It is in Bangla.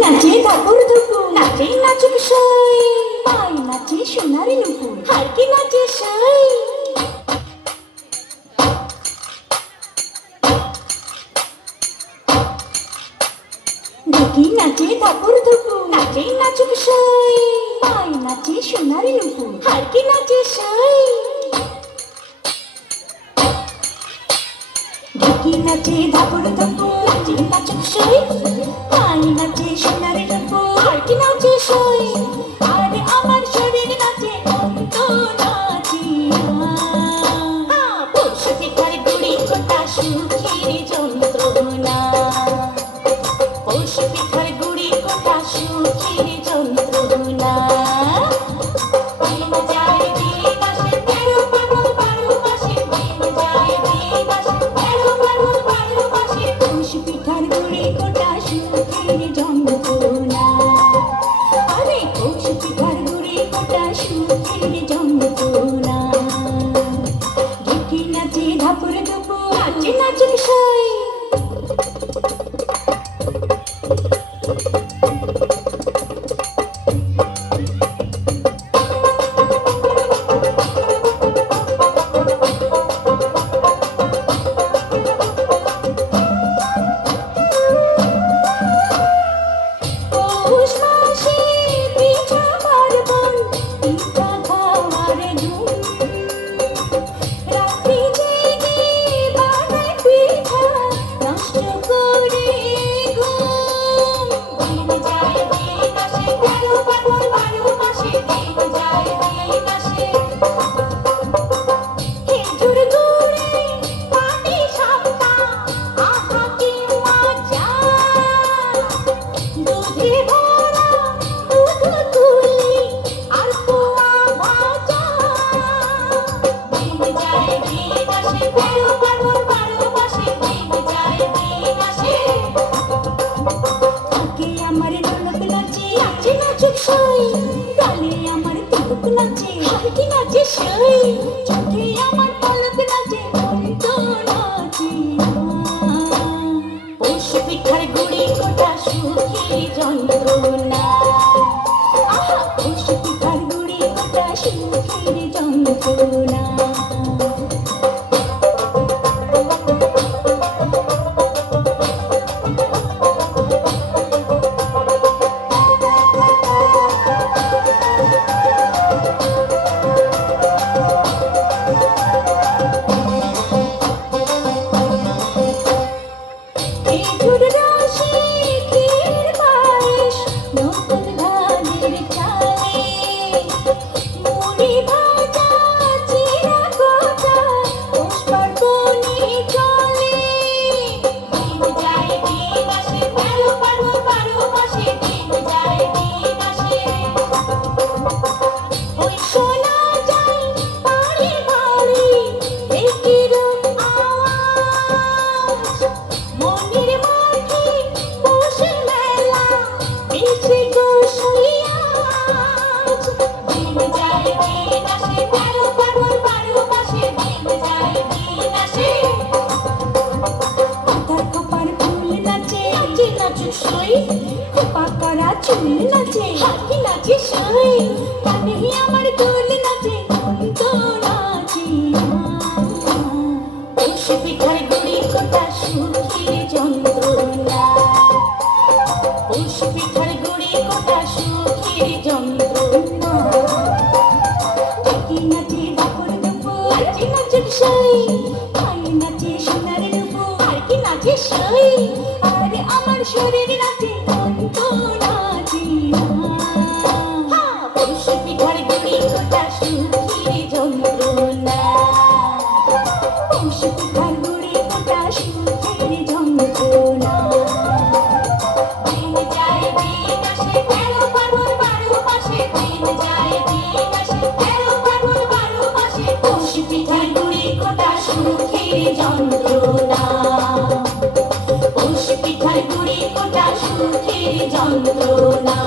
নাচে ঠাকুর ধুকু নাচে নাচুক সই পাই নাচে সোনার নুপুর আর কি নাচে সই ঢুকি নাচে ঠাকুর ধুকু নাচে নাচুক সই পাই নাচে সোনার নুপুর আর কি নাচে সই ঢুকি নাচে ঠাকুর ধুকু নাচে নাচুক সই পাই নাচে সোনার নুপুর আর কি নাচে সই আর আমার শরীর নাচে অন্ত নাচি পরশু পিঠার গুড়ি কোটা সুখের যন্ত্রণা পরশু পিঠার গুড়ি কোটা সুখের যন্ত্রণা পরশু পিঠার গুড়ি কোটা সুখের যন্ত্রণা আরে পরশু পিঠার গুড়ি কোটা সুখের যন্ত্রণা ঢুকি নাচে ধাপুর ধুপু নাচে নাচুক সই পৌষ মাসে পিঠা পার্বণ পিঠা খাওয়ার ধুম রাত্রি জেগে বানায় পিঠা নষ্ট করে ঘুম যায় দিন আসে ১৩ পার্বণ ১২ মাসে দিন যায় দিন আসে খেজুর গুড়ে পানি সাপটা আহা কি মজা দুধে ভরা দুধ তুলি আর পোয়া ভাজা দিন যায় দিন আসে ১৩ পার্বণ ১২ মাসে দিন যায় দিন আসে আগে আমার ননদ নাচে নাচে নাচুক সই গালে আমার তিলক নাচে আর কি নাচে সই চোখে আমার পলক নাচে মন তো নাচে পরশু পিঠার গুড়ি কোটা সুখের যন্ত্রণা আহা পরশু পিঠার গুড়ি কোটা সুখের যন্ত্রণা খেজুর রসে ক্ষীর পায়েস নতুন ধানের চালে মুড়ি ভাজা চিড়া কোটা পৌষ পার্বণে চলে দিন যায় দিন আসে ১৩ পার্বণ ১২ মাসে দিন যায় দিন আসে ওই শোনা যায় বাড়ি বাড়ি একিরম আওয়াজ মনের মাঝে বসে মেলা মিছে গোসাইয়াজ দিন যায় দিন আসে ১৩ পার্বণ ১২ মাসে দিন যায় দিন আসে মাথার খোপার ফুল নাচে নাচে নাচুক সই খোপা করা চুল নাচে হাতি নাচে সই কানে আমার দোল নাচে মন তো নাচে পরশু পিঠার গুড়ি কোটা সুখের যন্ত্রণা পরশু পিঠার গুড়ি কোটা সুখের যন্ত্রণা ঢুকি নাচে ঠাকুর ধুপু নাচে নাচুক সই পাই নাচে সোনার নুপু আর কি নাচে সই আর আমার শরীর নাচে মন তো নাচে পরশু পিঠার গুড়ি কোটা সুখের যন্ত্রণা পরশু পিঠার গুড়ি কোটা সুখের যন্ত্রণা দিন যায় দিন আসে ১৩ পার্বণ ১২ মাসে দিন যায় দিন আসে ১৩ পার্বণ ১২ মাসে পরশু পিঠার গুড়ি কোটা সুখের যন্ত্রণা পরশু পিঠার গুড়ি কোটা সুখের যন্ত্রণা